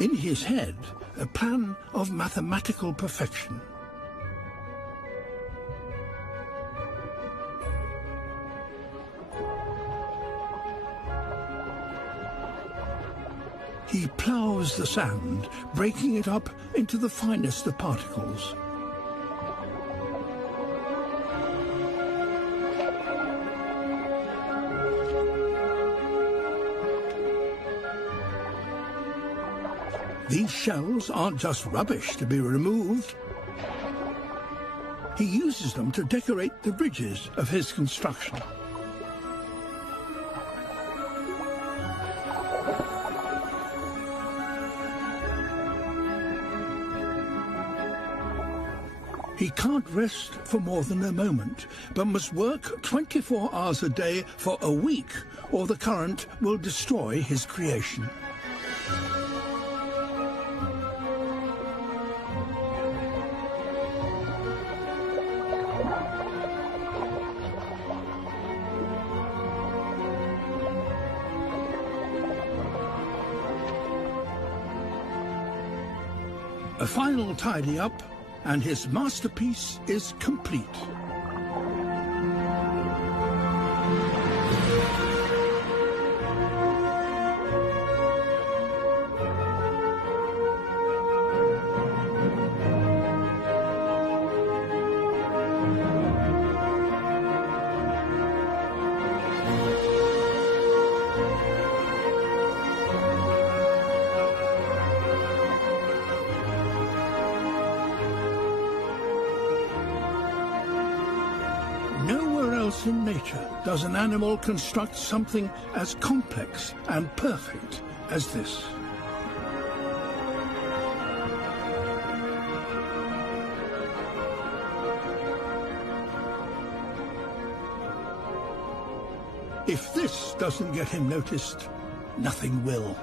In his head, a plan of mathematical perfection. He ploughs the sand, breaking it up into the finest of particles. These shells aren't just rubbish to be removed. He uses them to decorate the ridges of his construction. He can't rest for more than a moment, but must work 24 hours a day for a week, or the current will destroy his creation. A final tidy up, and his masterpiece is complete. Nowhere else in nature does an animal construct something as complex and perfect as this. If this doesn't get him noticed, nothing will.